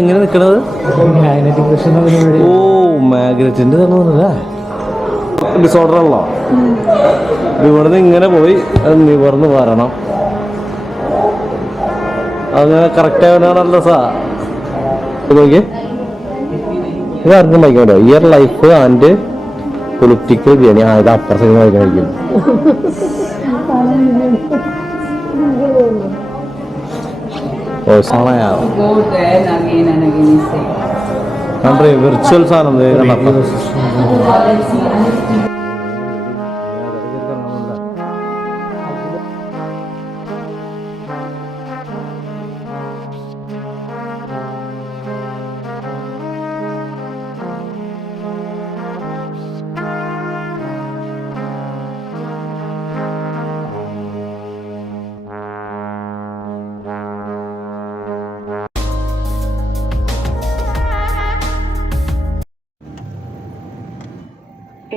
എങ്ങനെ നിൽക്കണത്? ഓ, മാഗ്നറ്റിൻ്റെ തന്നെ ഡിസോർഡർ ആണല്ലോ. ഇവിടുന്ന് ഇങ്ങനെ പോയി അത് നിവർന്ന് വരണം. അങ്ങനെ കറക്റ്റ് ആവാനാണല്ലോ സാ. നോക്കിയേ, ഇത് ആർക്കും വായിക്കാൻ പറ്റുമോ? Year life and political journey. ഇത് അപ്പുറത്തേക്ക് വായിക്കാനിരിക്കും. വിർച്വൽ സാധനം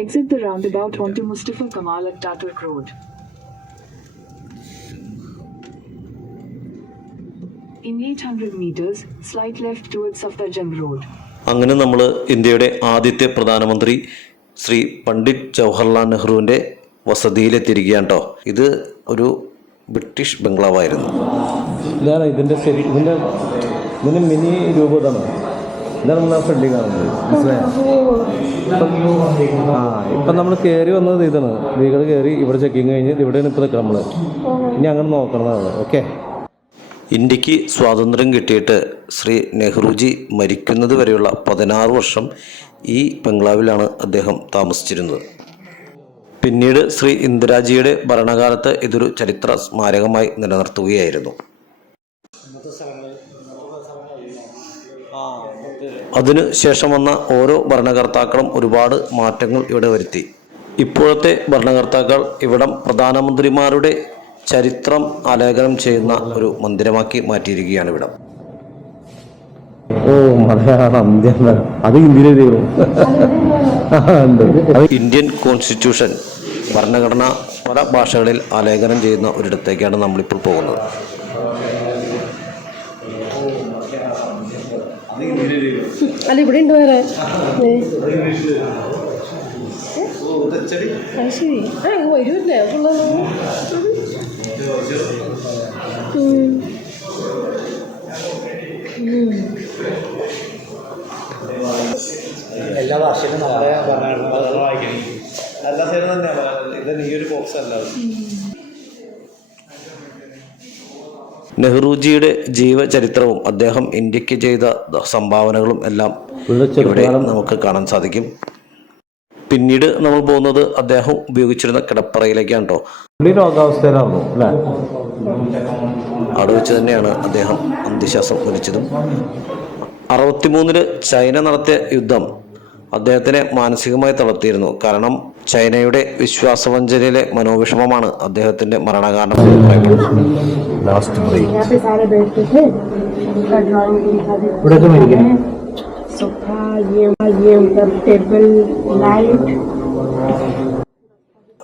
Exit the roundabout onto Mustafa Kamal at Taturk Road. In 800 meters, slight left towards Safdarjung Road. അങ്ങനെ നമ്മൾ ഇന്ത്യയുടെ ആദ്യത്തെ പ്രധാനമന്ത്രി ശ്രീ പണ്ഡിറ്റ് ജവഹർലാൽ നെഹ്റുവിൻ്റെ വസതിയിലെത്തിയിരിക്കുകയാണ് കേട്ടോ. ഇത് ഒരു ബ്രിട്ടീഷ് ബംഗ്ലാവായിരുന്നു. ഇതാണ് ഇതിൻ്റെ മിനി രൂപം. ഇതാണ് ഫ്രണ്ടിൽ കാണുന്നത്. ഇപ്പം നമ്മൾ കയറി വന്നത് ഇതാണ്. സ്ത്രീകൾ കയറി ഇവിടെ ചെക്കിങ് കഴിഞ്ഞ് ഇവിടെയാണ് ഇപ്പോൾ നിൽക്കുക നമ്മൾ. ഇനി അങ്ങനെ നോക്കണതാണ്. ഓക്കെ. ഇന്ത്യക്ക് സ്വാതന്ത്ര്യം കിട്ടിയിട്ട് ശ്രീ നെഹ്റുജി മരിക്കുന്നത് വരെയുള്ള 16 വർഷം ഈ ബംഗ്ലാവിലാണ് അദ്ദേഹം താമസിച്ചിരുന്നത്. പിന്നീട് ശ്രീ ഇന്ദിരാജിയുടെ ഭരണകാലത്ത് ഇതൊരു ചരിത്ര സ്മാരകമായി നിലനിർത്തുകയായിരുന്നു. അതിനു ശേഷം വന്ന ഓരോ ഭരണകർത്താക്കളും ഒരുപാട് മാറ്റങ്ങൾ ഇവിടെ വരുത്തി. ഇപ്പോഴത്തെ ഭരണകർത്താക്കൾ ഇവിടം പ്രധാനമന്ത്രിമാരുടെ ചരിത്രം ആലേഖനം ചെയ്യുന്ന ഒരു മന്ദിരമാക്കി മാറ്റിയിരിക്കുകയാണ് ഇവിടം. ഓ, മലയാളം അത് ഇന്ത്യൻ കോൺസ്റ്റിറ്റ്യൂഷൻ ഭരണഘടന പല ഭാഷകളിൽ ആലേഖനം ചെയ്യുന്ന ഒരിടത്തേക്കാണ് നമ്മളിപ്പോൾ പോകുന്നത്. അല്ല, ഇവിടെ ഉണ്ട് വേറെ. ശരി. വരുമല്ലേ അതുള്ളത്. എല്ലാ ഭാഷയിലും നമ്മളെ വായിക്കണം. എല്ലാ സൈഡും തന്നെയാണ്. ഇത് ഈ ഒരു ബോക്സ് അല്ല. നെഹ്റുജിയുടെ ജീവചരിത്രവും അദ്ദേഹം ഇന്ത്യക്ക് ചെയ്ത സംഭാവനകളും എല്ലാം ഇവിടെ നമുക്ക് കാണാൻ സാധിക്കും. പിന്നീട് നമ്മൾ പോകുന്നത് അദ്ദേഹം ഉപയോഗിച്ചിരുന്ന കിടപ്പറയിലേക്കാണ് കേട്ടോ. രോഗാവസ്ഥയിലായിരുന്നു അല്ലേ? അവിടെ വെച്ച് തന്നെയാണ് അദ്ദേഹം അന്ത്യശ്വാസം വലിച്ചതും. 63 ചൈന നടത്തിയ യുദ്ധം അദ്ദേഹത്തിനെ മാനസികമായി തളർത്തിയിരുന്നു. കാരണം ചൈനയുടെ വിശ്വാസവഞ്ചനയിലെ മനോവിഷമമാണ് അദ്ദേഹത്തിന്റെ മരണകാരണം.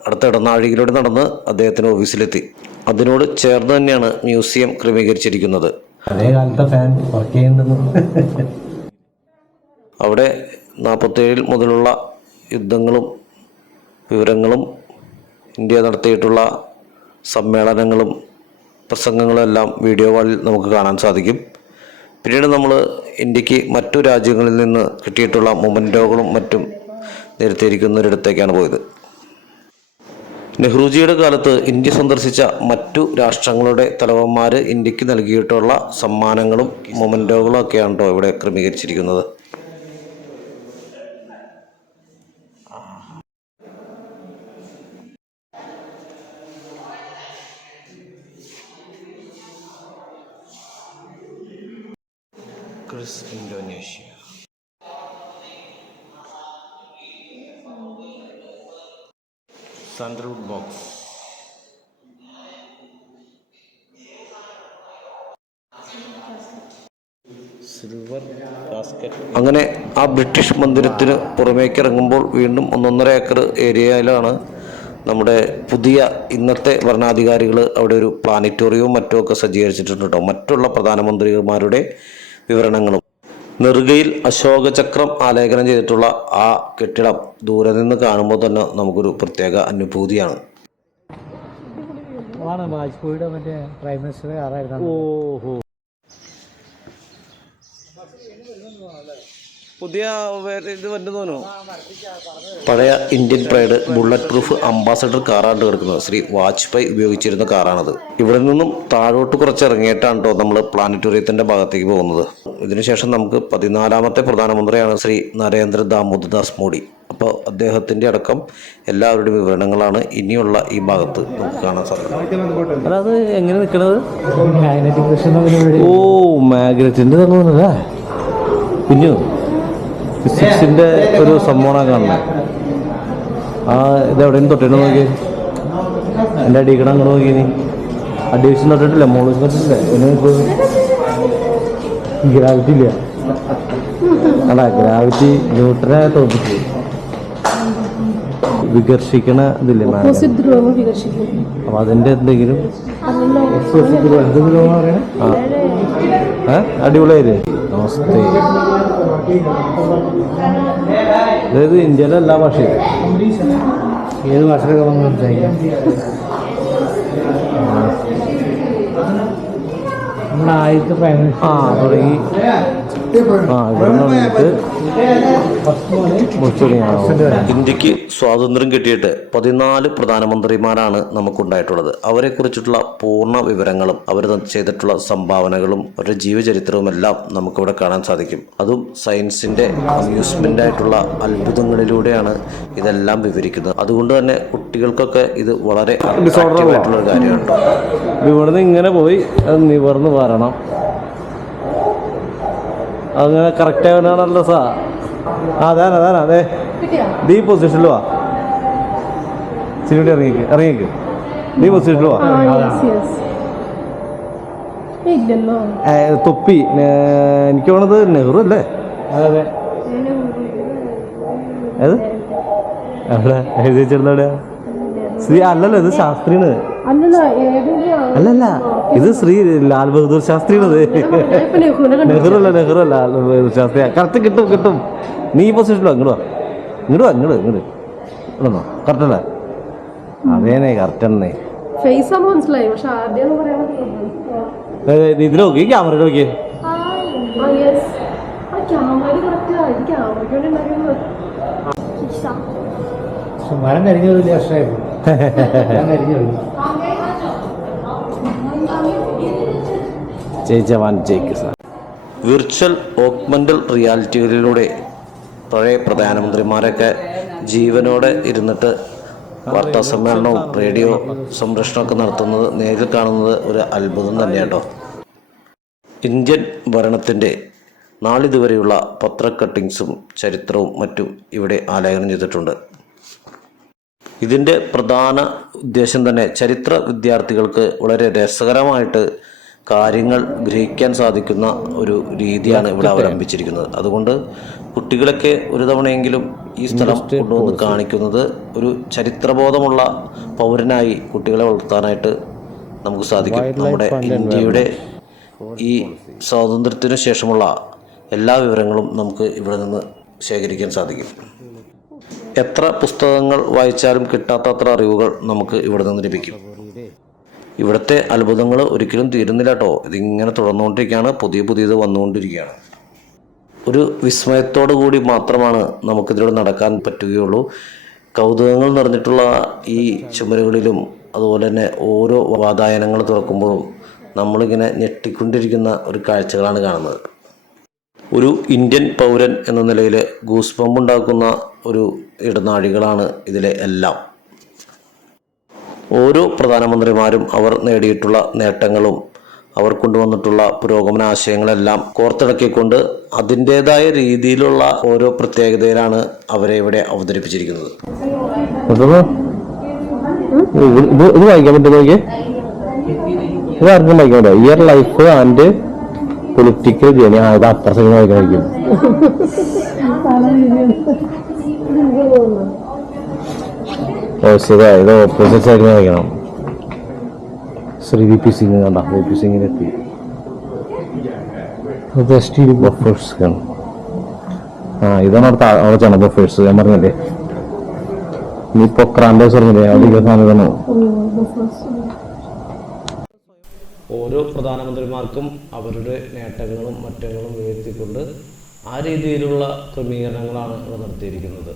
അടുത്ത ഇടനാഴിയിലൂടെ നടന്ന് അദ്ദേഹത്തിന്റെ ഓഫീസിലെത്തി. അതിനോട് ചേർന്ന് തന്നെയാണ് മ്യൂസിയം ക്രമീകരിച്ചിരിക്കുന്നത്. അവിടെ 47 മുതലുള്ള യുദ്ധങ്ങളും വിവരങ്ങളും ഇന്ത്യ നടത്തിയിട്ടുള്ള സമ്മേളനങ്ങളും പ്രസംഗങ്ങളും എല്ലാം വീഡിയോ വാളിൽ നമുക്ക് കാണാൻ സാധിക്കും. പിന്നീട് നമ്മൾ ഇന്ത്യക്ക് മറ്റു രാജ്യങ്ങളിൽ നിന്ന് കിട്ടിയിട്ടുള്ള മൊമെൻറ്റോകളും മറ്റും നിരത്തിയിരിക്കുന്ന ഒരിടത്തേക്കാണ് പോയത്. നെഹ്റുജിയുടെ കാലത്ത് ഇന്ത്യ സന്ദർശിച്ച മറ്റു രാഷ്ട്രങ്ങളുടെ തലവന്മാർ ഇന്ത്യക്ക് നൽകിയിട്ടുള്ള സമ്മാനങ്ങളും മൊമെൻറ്റോകളും ഒക്കെയാണ് കേട്ടോ ഇവിടെ ക്രമീകരിച്ചിരിക്കുന്നത്. ഇന്തോനേഷ്യ. സൺറൂട്ട് ബോക്സ്. Silver casket. അങ്ങനെ ആ ബ്രിട്ടീഷ് മന്ദിരത്തിന് പുറമേക്ക് ഇറങ്ങുമ്പോൾ വീണ്ടും 1.5 ഏക്കർ ഏരിയയിലാണ് നമ്മുടെ പുതിയ ഇന്നത്തെ ഭരണാധികാരികൾ അവിടെ ഒരു പ്ലാനറ്റോറിയവും മറ്റുമൊക്കെ സജ്ജീകരിച്ചിട്ടുണ്ട് കേട്ടോ. മറ്റുള്ള പ്രധാനമന്ത്രിമാരുടെ വിവരണങ്ങളും നെറുകയിൽ അശോകചക്രം ആലേഖനം ചെയ്തിട്ടുള്ള ആ കെട്ടിടം ദൂരെ നിന്ന് കാണുമ്പോൾ തന്നെ നമുക്കൊരു പ്രത്യേക അനുഭൂതിയാണ്. വാജ്പേയിയുടെ മറ്റേ പ്രൈം മിനിസ്റ്റർ ആരായിരുന്നു? ഓഹോ, പുതിയ ഇത് വന്നു തോന്നുന്നു. പഴയ Indian pride bullet proof ambassador കാറാണ് കിടക്കുന്നത്. ശ്രീ വാജ്പേയി ഉപയോഗിച്ചിരുന്ന കാറാണത്. ഇവിടെ നിന്നും താഴോട്ട് കുറച്ച് ഇറങ്ങിയിട്ടാണ് കേട്ടോ നമ്മൾ പ്ലാനറ്റോറിയത്തിന്റെ ഭാഗത്തേക്ക് പോകുന്നത്. ഇതിനുശേഷം നമുക്ക് 14ാമത്തെ പ്രധാനമന്ത്രിയാണ് ശ്രീ നരേന്ദ്ര ദാമോദർദാസ് മോഡി. അപ്പോൾ അദ്ദേഹത്തിന്റെ അടക്കം എല്ലാവരുടെയും വിവരണങ്ങളാണ് ഇനിയുള്ള ഈ ഭാഗത്ത് നമുക്ക് കാണാൻ സാധിക്കുന്നത്. അതായത് എങ്ങനെ നിൽക്കുന്നത്? ഓ, മാഗ്നറ്റിന്റെ തോന്നുന്നല്ലേ കുഞ്ഞു ഫിസിക്സിന്റെ ഒരു സംഭവമാണ് കാണുന്നത്. ആ ഇതെവിടെയും തൊട്ടിട്ട് നോക്കി, എൻ്റെ അടിക്കണം അങ്ങോട്ട് നോക്കി. നീ അടിവശം തൊട്ടിട്ടില്ല, മോളിൽ തൊട്ടിട്ടില്ല. ഗ്രാവിറ്റി ഇല്ല. അല്ല, ഗ്രാവിറ്റി ന്യൂട്ടനെ തോന്നിച്ചു. വികർഷിക്കണ ഇതില്ലേ അപ്പൊ അതിന്റെ എന്തെങ്കിലും അടിപൊളിയായില്ലേ? നമസ്തേ. അതായത് ഇന്ത്യയിലെ എല്ലാ ഭാഷയും ഏത് ഭാഷയിലൊക്കെ നമ്മൾ സംസാരിക്കാം. നമ്മുടെ ആദ്യത്തെ പ്രൈം മിനിസ്റ്റർ തുടങ്ങി ഇവിടെ തുടങ്ങിയിട്ട് ഇന്ത്യക്ക് സ്വാതന്ത്ര്യം കിട്ടിയിട്ട് 14 പ്രധാനമന്ത്രിമാരാണ് നമുക്കുണ്ടായിട്ടുള്ളത്. അവരെക്കുറിച്ചിട്ടുള്ള പൂർണ്ണ വിവരങ്ങളും അവർ ചെയ്തിട്ടുള്ള സംഭാവനകളും അവരുടെ ജീവചരിത്രവും എല്ലാം നമുക്കിവിടെ കാണാൻ സാധിക്കും. അതും സയൻസിന്റെ അമ്യൂസ്മെന്റ് ആയിട്ടുള്ള അത്ഭുതങ്ങളിലൂടെയാണ് ഇതെല്ലാം വിവരിക്കുന്നത്. അതുകൊണ്ട് തന്നെ കുട്ടികൾക്കൊക്കെ ഇത് വളരെ ആയിട്ടുള്ള ഒരു കാര്യമാണ്. ഇവിടുന്ന് ഇങ്ങനെ പോയി അത് നിവർന്ന് വരണം. അങ്ങനെ കറക്റ്റ് ആവാനാണല്ലോ സാ. അതെ നീ പൊസിഷനിൽ വാ. സിനിമ ഇറങ്ങിക്ക് നീ പൊസിഷനിൽ വാ. തൊപ്പി എനിക്ക് വേണത് നെഹ്റു അല്ലേ? അതെ. ഏത് എവിടെ എഴുതി വെച്ചിരുന്നവിടെയാ? ശ്രീ അല്ലല്ലോ, ഇത് ശാസ്ത്രിയാണ്. അല്ലല്ല, ഇത് ശ്രീ ലാൽ ബഹദൂർ ശാസ്ത്രിയാണത്. നെഹ്റു അല്ല ലാൽ ബഹദൂർ ശാസ്ത്രി. കറക്റ്റ് കിട്ടും. നീ പൊസിഷനിലോ? ഇങ്ങോട്ടോ കറക്റ്റ് അല്ലേ? അതേനെ കറക്റ്റ് തന്നെ. ഇതിൽ നോക്കി, ക്യാമറയിൽ നോക്കിയേ. മരം കരിഞ്ഞ വലിയ കഷ്ടമായിരുന്നു. വിർച്വൽ ഓഗ്മെന്റൽ റിയാലിറ്റികളിലൂടെ പഴയ പ്രധാനമന്ത്രിമാരൊക്കെ ജീവനോടെ ഇരുന്നിട്ട് വാർത്താ സമ്മേളനവും റേഡിയോ സംരക്ഷണമൊക്കെ നടത്തുന്നത് നേരിൽ കാണുന്നത് ഒരു അത്ഭുതം തന്നെയാട്ടോ. ഇന്ത്യൻ ഭരണത്തിൻ്റെ നാളിതുവരെയുള്ള പത്ര കട്ടിങ്സും ചരിത്രവും മറ്റും ഇവിടെ ആലേഖനം ചെയ്തിട്ടുണ്ട്. ഇതിൻ്റെ പ്രധാന ഉദ്ദേശം തന്നെ ചരിത്ര വിദ്യാർത്ഥികൾക്ക് വളരെ രസകരമായിട്ട് കാര്യങ്ങൾ ഗ്രഹിക്കാൻ സാധിക്കുന്ന ഒരു രീതിയാണ് ഇവിടെ അവലംബിച്ചിരിക്കുന്നത്. അതുകൊണ്ട് കുട്ടികളൊക്കെ ഒരു തവണയെങ്കിലും ഈ സ്ഥലം കൊണ്ടുവന്ന് കാണിക്കുന്നത് ഒരു ചരിത്രബോധമുള്ള പൗരനായി കുട്ടികളെ വളർത്താനായിട്ട് നമുക്ക് സാധിക്കും. നമ്മുടെ ഇന്ത്യയുടെ ഈ സ്വാതന്ത്ര്യത്തിനു ശേഷമുള്ള എല്ലാ വിവരങ്ങളും നമുക്ക് ഇവിടെ നിന്ന് ശേഖരിക്കാൻ സാധിക്കും. എത്ര പുസ്തകങ്ങൾ വായിച്ചാലും കിട്ടാത്തത്ര അറിവുകൾ നമുക്ക് ഇവിടെ നിന്ന് ലഭിക്കും. ഇവിടുത്തെ അത്ഭുതങ്ങൾ ഒരിക്കലും തീരുന്നില്ല കേട്ടോ. ഇതിങ്ങനെ തുടർന്നുകൊണ്ടിരിക്കുകയാണ്, പുതിയത് വന്നുകൊണ്ടിരിക്കുകയാണ്. ഒരു വിസ്മയത്തോടു കൂടി മാത്രമാണ് നമുക്കിതിലൂടെ നടക്കാൻ പറ്റുകയുള്ളൂ. കൗതുകങ്ങൾ നിറഞ്ഞിട്ടുള്ള ഈ ചുമരുകളിലും അതുപോലെ തന്നെ ഓരോ വാതായനങ്ങൾ തുറക്കുമ്പോഴും നമ്മളിങ്ങനെ ഞെട്ടിക്കൊണ്ടിരിക്കുന്ന ഒരു കാഴ്ചകളാണ് കാണുന്നത്. ഒരു ഇന്ത്യൻ പൗരൻ എന്ന നിലയിൽ ഗൂസ് ബംപ് ഉണ്ടാക്കുന്ന ഒരു ഇടനാഴികളാണ് ഇതിലെ എല്ലാം. ഓരോ പ്രധാനമന്ത്രിമാരും അവർ നേടിയിട്ടുള്ള നേട്ടങ്ങളും അവർ കൊണ്ടുവന്നിട്ടുള്ള പുരോഗമന ആശയങ്ങളെല്ലാം കോർത്തിണക്കിക്കൊണ്ട് അതിൻ്റെതായ രീതിയിലുള്ള ഓരോ പ്രത്യേകതയിലാണ് അവരെ ഇവിടെ അവതരിപ്പിച്ചിരിക്കുന്നത്. ഇത് വായിക്കാൻ പറ്റുമോ? ഇത് ആർക്കും വായിക്കാൻ പറ്റുമോ? Year life and political journey. ഇത് അത്ര സമയം വായിക്കാൻ കഴിക്കും. ശരിയാ, ഇത് ഓപ്പോസിറ്റ് സൈഡിൽ വായിക്കണം. ശ്രീ വി പി സിംഗ് കണ്ട, വി പി സിംഗിനെത്തി. ബഫേഴ്സ് ആണ്. ആ ഇതാണ് അവിടെ ചെന്ന ബഫേഴ്സ് ഞാൻ പറഞ്ഞില്ലേ. നീ പൊക്രാൻഡോസ് പറഞ്ഞില്ലേ അധികം സാധനം. ഓരോ പ്രധാനമന്ത്രിമാർക്കും അവരുടെ നേട്ടങ്ങളും മറ്റങ്ങളും വിലയിരുത്തിക്കൊണ്ട് ആ രീതിയിലുള്ള ക്രമീകരണങ്ങളാണ് ഇവിടെ നടത്തിയിരിക്കുന്നത്.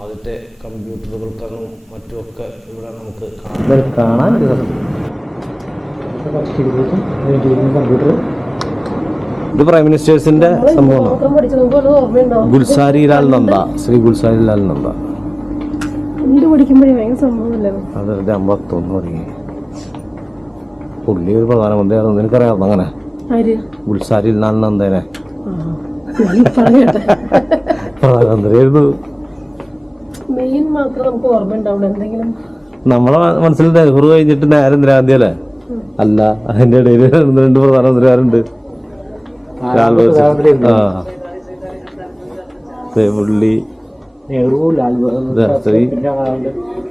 ആദ്യത്തെ കമ്പ്യൂട്ടറുകൾക്കും മറ്റുമൊക്കെ ഇവിടെ നമുക്ക് കാണാൻ. ഇത് പ്രൈം മിനിസ്റ്റേഴ്സിന്റെ സംഭവമാണ്. ഗുൽസാരിലാൽ നന്ദ, ശ്രീ ഗുൽസാരിലാൽ നന്ദ. പഠിക്കുമ്പോഴേ ഭയങ്കര സംഭവമല്ലേ. അത് 51 തുടങ്ങി. പുള്ളി ഒരു പ്രധാനമന്ത്രിയാണ്. നിനക്കറിയാം അങ്ങനെ ഗുൽസാരിലാൽ നന്ദനെ പ്രധാനമന്ത്രിയായിരുന്നു. മെയിൻ മാത്രം നമുക്ക് ഓർമ്മ ഉണ്ടാവും. എന്തെങ്കിലും നമ്മളെ മനസ്സിൽ നെഹ്റു കഴിഞ്ഞിട്ട് നേരെ ഇന്ദിരാഗാന്ധിയല്ലേ? അല്ല, അതിന്റെ ഇടയിൽ 2 പ്രധാനമന്ത്രിമാരുണ്ട്. പുള്ളി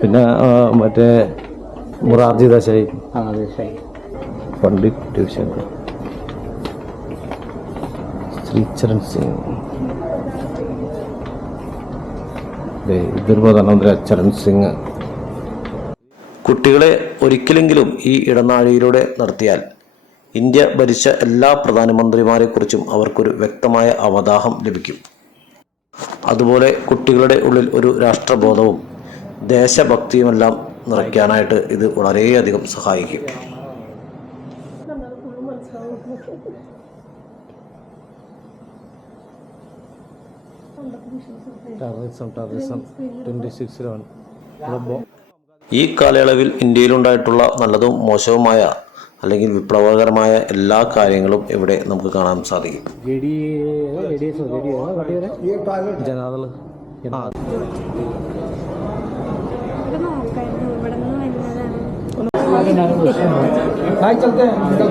പിന്നെ മറ്റേ മൊറാർജി ദേശായി, പണ്ഡിറ്റ് രവിശങ്കർ, ശ്രീചരൺ സിംഗ്. ഇതൊരു പ്രധാനമന്ത്രി ചരൺ സിംഗ്. കുട്ടികളെ ഒരിക്കലെങ്കിലും ഈ ഇടനാഴിയിലൂടെ നടത്തിയാൽ ഇന്ത്യ ഭരിച്ച എല്ലാ പ്രധാനമന്ത്രിമാരെക്കുറിച്ചും അവർക്കൊരു വ്യക്തമായ അവഗാഹം ലഭിക്കും. അതുപോലെ കുട്ടികളുടെ ഉള്ളിൽ ഒരു രാഷ്ട്രബോധവും ദേശഭക്തിയുമെല്ലാം നിറയ്ക്കാനായിട്ട് ഇത് വളരെയധികം സഹായിക്കും. ഈ കാലയളവിൽ ഇന്ത്യയിലുണ്ടായിട്ടുള്ള നല്ലതും മോശവുമായ അല്ലെങ്കിൽ വിപ്ലവകരമായ എല്ലാ കാര്യങ്ങളും ഇവിടെ നമുക്ക് കാണാൻ സാധിക്കും.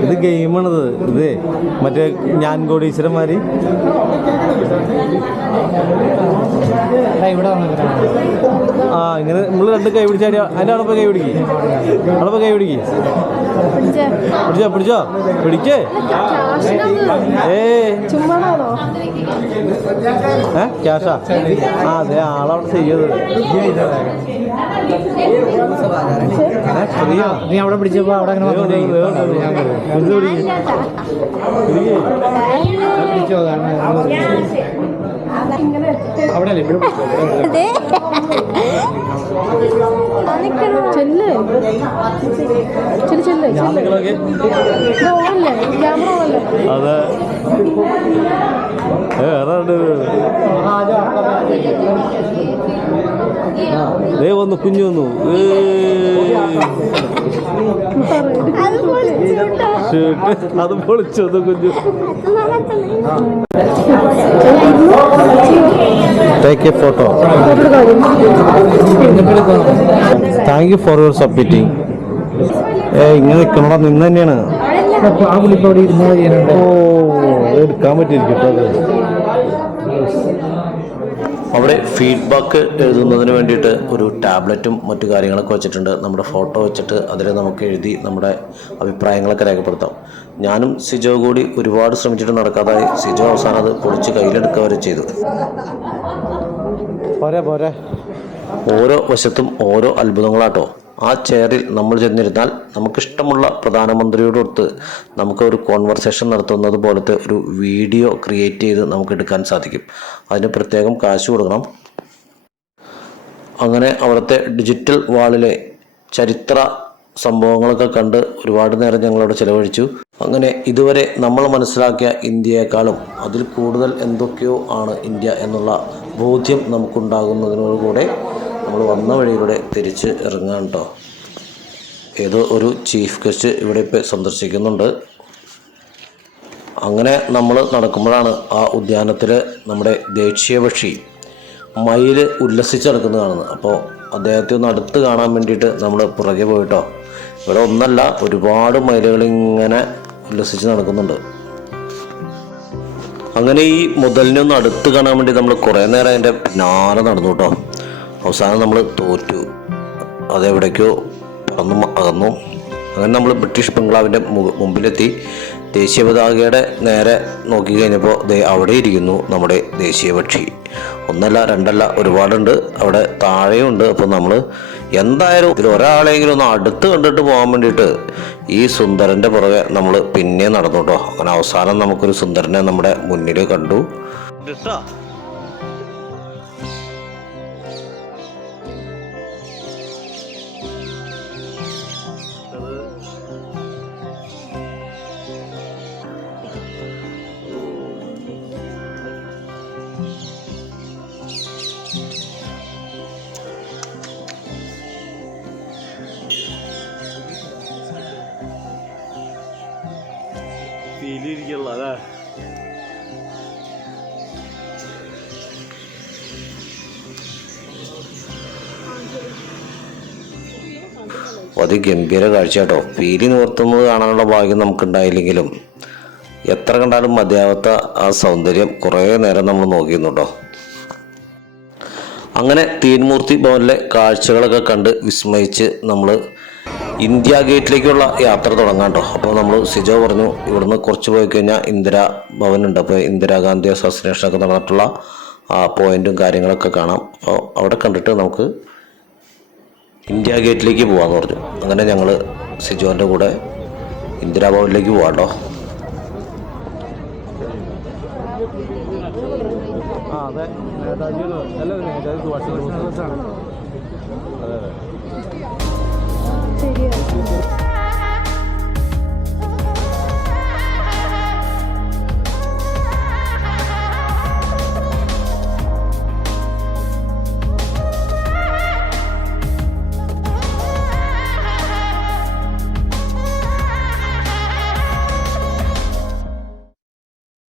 ഇത് ഗെയിമാണിത്. ഇത് മറ്റേ ഞാൻ കോടീശ്വരന്മാര് ആ ഇങ്ങനെ നമ്മൾ 2 കൈ പിടിച്ചാൽ അതിൻ്റെ അവിടെ പോയി കൈ പിടിക്കും. അവിടെ പോയി കൈ പിടിക്കും. പിടിച്ചോ പിടിക്കേ. ക്യാഷാ? ആ അതെ, ആളവിടെ ചെയ്യത്. നീ അവിടെ പിടിച്ചപ്പോ അവിടെ അങ്ങനെ പിടിച്ചോ. അവിടെ അതെ വന്നു കുഞ്ഞു വന്നു. അത് പൊളിച്ചു വന്നു കുഞ്ഞു. Take A photo. Thank you for your submitting. ഇങ്ങനെ നിൽക്കണോടാ, നിന്ന് തന്നെയാണ്. ഓ എടുക്കാൻ പറ്റിയിരിക്കട്ടോ. അവിടെ ഫീഡ്ബാക്ക് എഴുതുന്നതിന് വേണ്ടിയിട്ട് ഒരു ടാബ്ലറ്റും മറ്റു കാര്യങ്ങളൊക്കെ വെച്ചിട്ടുണ്ട്. നമ്മുടെ ഫോട്ടോ വെച്ചിട്ട് അതിൽ നമുക്ക് എഴുതി നമ്മുടെ അഭിപ്രായങ്ങളൊക്കെ രേഖപ്പെടുത്താം. ഞാനും സിജോ കൂടി ഒരുപാട് ശ്രമിച്ചിട്ട് നടക്കാതായി. സിജോ അവസാനം അത് പൊളിച്ച് കയ്യിലെടുക്കുക വരെ ചെയ്തു. പോരെ ഓരോ വശത്തും ഓരോ അത്ഭുതങ്ങളാട്ടോ. ആ ചെയറിൽ നമ്മൾ ചെന്നിരുന്നാൽ നമുക്കിഷ്ടമുള്ള പ്രധാനമന്ത്രിയോടൊത്ത് നമുക്ക് ഒരു കോൺവെർസേഷൻ നടത്തുന്നത് പോലത്തെ ഒരു വീഡിയോ ക്രിയേറ്റ് ചെയ്ത് നമുക്ക് എടുക്കാൻ സാധിക്കും. അതിന് പ്രത്യേകം കാശ് കൊടുക്കണം. അങ്ങനെ അവിടുത്തെ ഡിജിറ്റൽ വാളിലെ ചരിത്ര സംഭവങ്ങളൊക്കെ കണ്ട് ഒരുപാട് നേരം ഞങ്ങളവിടെ ചിലവഴിച്ചു. അങ്ങനെ ഇതുവരെ നമ്മൾ മനസ്സിലാക്കിയ ഇന്ത്യയെക്കാളും അതിൽ കൂടുതൽ എന്തൊക്കെയോ ആണ് ഇന്ത്യ എന്നുള്ള ബോധ്യം നമുക്കുണ്ടാകുന്നതിനോടുകൂടെ നമ്മൾ വന്ന വഴിയിലൂടെ തിരിച്ച് ഇറങ്ങാൻ കേട്ടോ. ഏതോ ഒരു ചീഫ് ഗസ്റ്റ് ഇവിടെ ഇപ്പോൾ സന്ദർശിക്കുന്നുണ്ട്. അങ്ങനെ നമ്മൾ നടക്കുമ്പോഴാണ് ആ ഉദ്യാനത്തിൽ നമ്മുടെ ദേശീയ പക്ഷി മയിൽ ഉല്ലസിച്ച് നടക്കുന്നത് കാണുന്നത്. അപ്പോൾ അദ്ദേഹത്തെ ഒന്ന് അടുത്ത് കാണാൻ വേണ്ടിയിട്ട് നമ്മൾ പുറകെ പോയിട്ടോ. ഇവിടെ ഒന്നല്ല, ഒരുപാട് മയിലുകൾ ഇങ്ങനെ ഉല്ലസിച്ച് നടക്കുന്നുണ്ട്. അങ്ങനെ ഈ മുതലിനെ ഒന്ന് അടുത്ത് കാണാൻ വേണ്ടി നമ്മൾ കുറേ നേരം അതിൻ്റെ പിന്നാലെ നടന്നു കേട്ടോ. അവസാനം നമ്മൾ തോറ്റു. അതെവിടേക്കോ പറന്നു അകന്നു. അങ്ങനെ നമ്മൾ ബ്രിട്ടീഷ് ബംഗ്ലാവിൻ്റെ മുമ്പിലെത്തി. ദേശീയ പതാകയുടെ നേരെ നോക്കിക്കഴിഞ്ഞപ്പോൾ ദേ അവിടെ ഇരിക്കുന്നു നമ്മുടെ ദേശീയ പക്ഷി. ഒന്നല്ല രണ്ടല്ല ഒരുപാടുണ്ട്, അവിടെ താഴെയുണ്ട്. അപ്പോൾ നമ്മൾ എന്തായാലും ഇതിൽ ഒരാളെങ്കിലും ഒന്ന് അടുത്ത് കണ്ടിട്ട് പോകാൻ വേണ്ടിയിട്ട് ഈ സുന്ദരൻ്റെ പുറകെ നമ്മൾ പിന്നെ നടന്നു കേട്ടോ. അങ്ങനെ അവസാനം നമുക്കൊരു സുന്ദരനെ നമ്മുടെ മുന്നിൽ കണ്ടു. അതിഗംഭീര കാഴ്ച കേട്ടോ. പീലി നിവർത്തുന്നത് കാണാനുള്ള ഭാഗ്യം നമുക്കുണ്ടായില്ലെങ്കിലും എത്ര കണ്ടാലും മതിയാവാത്ത ആ സൗന്ദര്യം കുറേ നേരം നമ്മൾ നോക്കിയിരുന്നുട്ടോ. അങ്ങനെ തീൻമൂർത്തി ഭവനിലെ കാഴ്ചകളൊക്കെ കണ്ട് വിസ്മയിച്ച് നമ്മൾ ഇന്ത്യ ഗേറ്റിലേക്കുള്ള യാത്ര തുടങ്ങാം കേട്ടോ. അപ്പോൾ നമ്മൾ സിജോ പറഞ്ഞു ഇവിടുന്ന് കുറച്ച് പോയി കഴിഞ്ഞാൽ ഇന്ദിരാ ഭവനുണ്ട്. അപ്പോൾ ഇന്ദിരാഗാന്ധി അസാസിനേഷനൊക്കെ നടന്നിട്ടുള്ള പോയിന്റും കാര്യങ്ങളൊക്കെ കാണാം. അപ്പോൾ അവിടെ കണ്ടിട്ട് നമുക്ക് ഇന്ത്യ ഗേറ്റിലേക്ക് പോകാമെന്ന് പറഞ്ഞു. അങ്ങനെ ഞങ്ങൾ സിജോൻ്റെ കൂടെ ഇന്ദിരാ ഭവനിലേക്ക് പോകാം കേട്ടോ. അതെ നേതാജി